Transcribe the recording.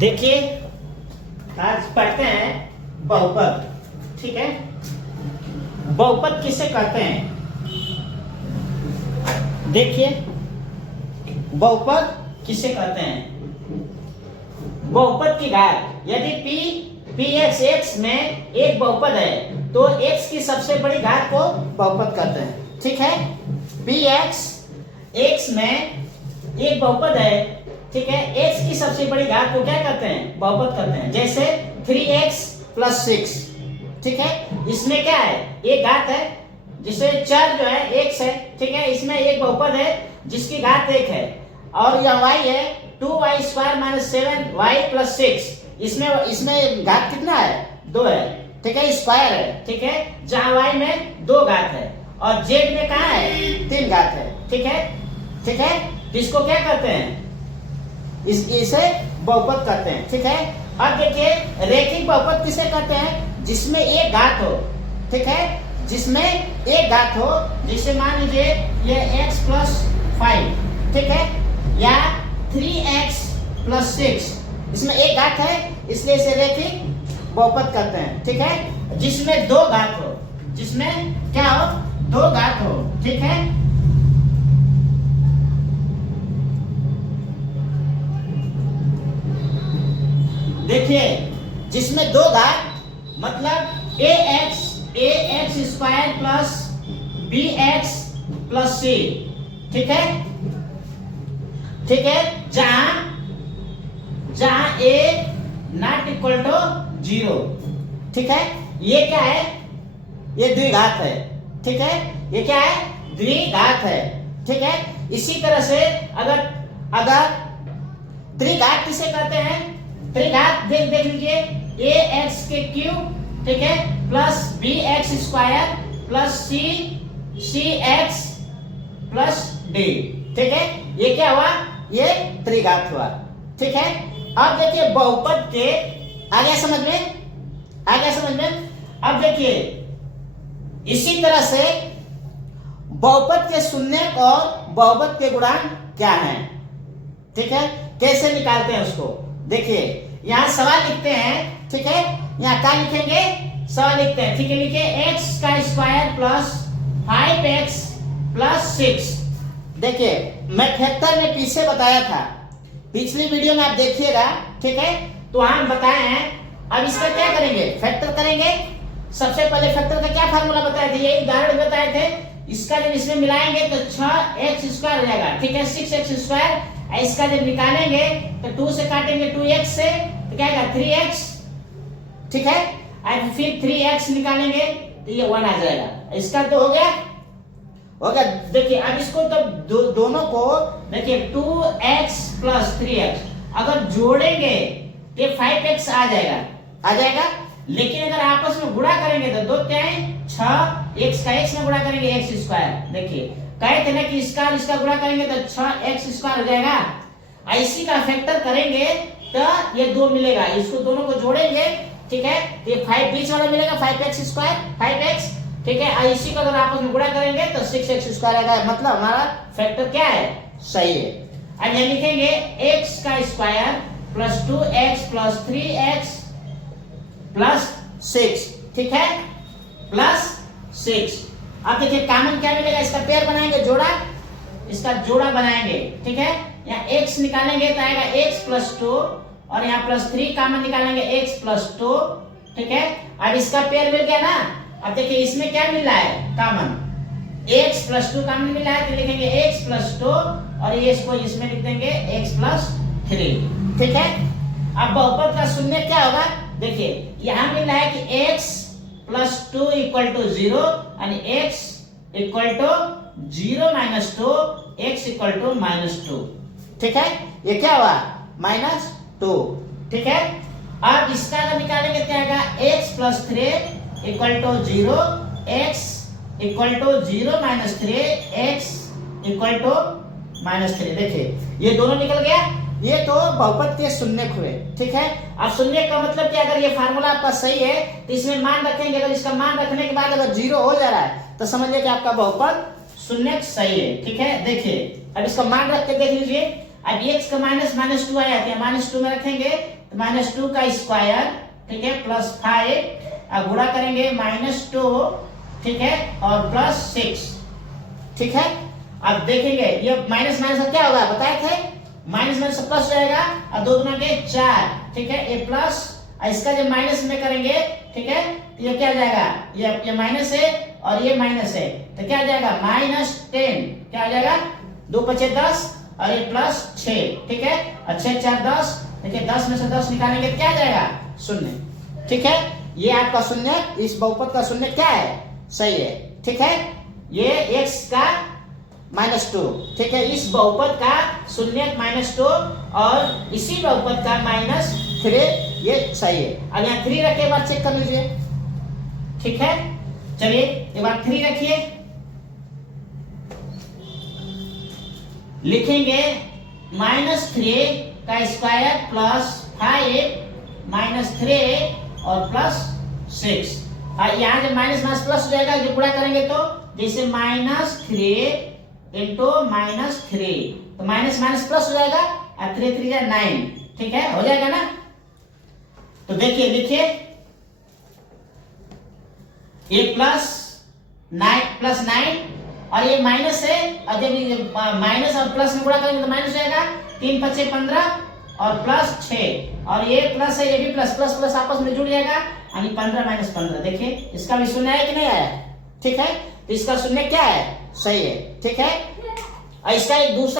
देखिए आज पढ़ते हैं बहुपद। ठीक है, बहुपद किसे कहते हैं? देखिए बहुपद किसे कहते हैं? बहुपद की घात यदि p x x में एक बहुपद है तो x की सबसे बड़ी घात को बहुपद कहते हैं। ठीक है, p x x में एक बहुपद है, ठीक है, x की सबसे बड़ी घात को क्या कहते हैं? बहुपद कहते हैं। जैसे 3x + 6, ठीक है, इसमें क्या है? एक घात है, जिसे चर जो है x है, ठीक है, इसमें एक बहुपद है जिसकी घात 1 है, और यह y है 2y² - 7y + 6, इसमें घात कितना है? 2 है, ठीक है, स्क्वायर है, ठीक है, जहां y में 2 घात है और z में कहा है? 3 घात है। ठीक है, ठीक है, इसको क्या कहते हैं? इसे बहुपद कहते हैं। ठीक है, अब देखिए रैखिक बहुपद किसे कहते हैं? जिसमें एक घात हो, ठीक है, जिसमें एक घात हो, जिसे मान लीजिए ये x + 5, ठीक है, या 3x + 6, इसमें एक घात है, इसलिए इसे रैखिक बहुपद कहते हैं। ठीक है, जिसमें 2 घात हो, जिसमें क्या हो? 2 घात हो। ठीक है, देखिए जिसमें 2 घात मतलब ax² + bx + c, ठीक है, ठीक है, जहां a ≠ 0, ठीक है, ये क्या है? ये द्विघात है। ठीक है, ये क्या है? द्विघात है। ठीक है, इसी तरह से अगर त्रिघात किसे कहते हैं? त्रिघात देख लीजिए ax3, ठीक है, + bx² + cx + d, ठीक है, ये क्या हुआ? ये त्रिघात हुआ। ठीक है, अब देखिए बहुपद के आ गया समझ में? आ गया समझ में? अब देखिए इसी तरह से बहुपद के शून्यक और बहुपद के गुणांक क्या हैं? ठीक है, कैसे निकालते हैं उसको? देखिए यहां सवाल लिखते हैं, ठीक है, यहां क्या लिखेंगे? सवाल लिखते हैं, ठीक है, लिखिए x² + 5x + 6। देखिए मैं फैक्टर में पीछे बताया था, पिछली वीडियो में आप देखिएगा, ठीक है, तो हम बताए हैं। अब इसका क्या करेंगे? फैक्टर करेंगे। सबसे पहले फैक्टर का क्या फार्मूला बताए थे? ये उदाहरण बताए थे। इसका जब इसमें मिलाएंगे तो 6x² हो जाएगा, ठीक है, 6x²। इसका जब निकालेंगे तो 2 से काटेंगे, 2x से तो क्या आएगा? 3x, ठीक है, और फिर 3x निकालेंगे तो ये 1 आ जाएगा। इसका तो हो गया। देखिए अब इसको तो दोनों को देखिए 2x + 3x अगर जोड़ेंगे तो 5x आ जाएगा। लेकिन अगर आपस में गुणा करेंगे तो 2 क्या है? 6, x का x में गुणा करेंगे x²। देखिए कहे थे ना कि इसका गुणा करेंगे तो 6x² हो जाएगा। इसी का फैक्टर करेंगे तो ये 2 मिलेगा, इसको दोनों को जोड़ेंगे, ठीक है, तो ये 5 बीच वाला मिलेगा 5x², 5x, ठीक है, इसी का अगर आपस में गुणा करेंगे तो 6x² आएगा। मतलब हमारा फैक्टर क्या है? सही है। अब ये लिखेंगे x² + 2x + 3x + 6, ठीक है, +6। अब देखिए कॉमन क्या मिलेगा? इसका पेयर बनाएंगे, जोड़ा, इसका जोड़ा बनाएंगे, ठीक है, यहाँ x निकालेंगे तो आएगा x + 2 और यहाँ +3 कॉमन निकालेंगे x + 2, ठीक है। अब इसका पेयर मिल गया ना। अब देखिए इसमें क्या मिल रहा है? कॉमन x + 2 कॉमन मिला है तो लिखेंगे x + 2 और ये इसको इसमें लिख देंगे x + 3, ठीक है। अब बहुपद का शून्य क्या होगा? देखिए यहां मिला है कि x + 2 = 0 और x = 0 - 2, x = -2, ठीक है, ये क्या हुआ? -2, ठीक है। अब इसका अगर निकालेंगे क्या आएगा? x + 3 = 0, x = 0 - 3, x = -3। देखिए ये दोनों निकल गया। ये तो बहुपद के शून्यक हुए, ठीक है। अब शून्यक का मतलब कि अगर ये फार्मूला आपका सही है तो इसमें मान रखेंगे। अगर इसका मान रखने के बाद अगर 0 हो जा रहा है तो समझिए कि आपका बहुपद शून्यक सही है, ठीक है। देखिए अब इसका मान रख के देख लीजिए। अब x का माइनस माइनस 2 आया, तो माइनस 2 में रखेंगे तो माइनस 2 का स्क्वायर, ठीक है, प्लस 5, अब गुणा करेंगे माइनस 2, ठीक है, और प्लस 6, ठीक है। अब देखेंगे ये माइनस माइनस क्या होगा बताए थे, माइनस माइनस प्लस हो जाएगा, और 2 गुना के 4, ठीक है, ये प्लस, इसका जब माइनस में करेंगे, ठीक है, तो ये क्या हो जाएगा, ये माइनस है और ये माइनस है, तो क्या हो जाएगा -10, क्या हो जाएगा, 2 × 5 = 10 और ये प्लस 6, ठीक है, और 6 × 4 = 10, देखिए 10 में से 10 निकालेंगे तो क्या आ जाएगा, 0, ठीक है। ये आपका शून्य, इस बहुपद का शून्य क्या है, सही है, ठीक है। ये x का -2, ठीक है, इस बहुपद का शून्य -2 और इसी बहुपद का -3, ये सही है। अब यहाँ 3 रखे, एक बार चेक कर लीजिए, ठीक है। चलिए एक बार 3 रखिए, लिखेंगे -3 का स्क्वायर प्लस 5 -3 और प्लस 6। यहाँ जब माइनस माइनस प्लस हो जाएगा, जब गुणा करेंगे तो जैसे -3 इंटू -3, तो माइनस माइनस प्लस हो जाएगा, और 3 3 या 9, ठीक है, हो जाएगा ना। तो देखिए लिखिए, ये +9 और ये माइनस है, और जब माइनस और प्लस में गुणा करेंगे तो माइनस हो जाएगा, 3 × 5 = 15 और प्लस 6, और ये प्लस है, ये भी प्लस प्लस प्लस आपस में जुड़ जाएगा, यानी 15 - 15, देखिए इसका भी शून्य है कि नहीं आया, ठीक है, तो इसका शून्य क्या है, सही है, ठीक है। और इसका एक दूसरा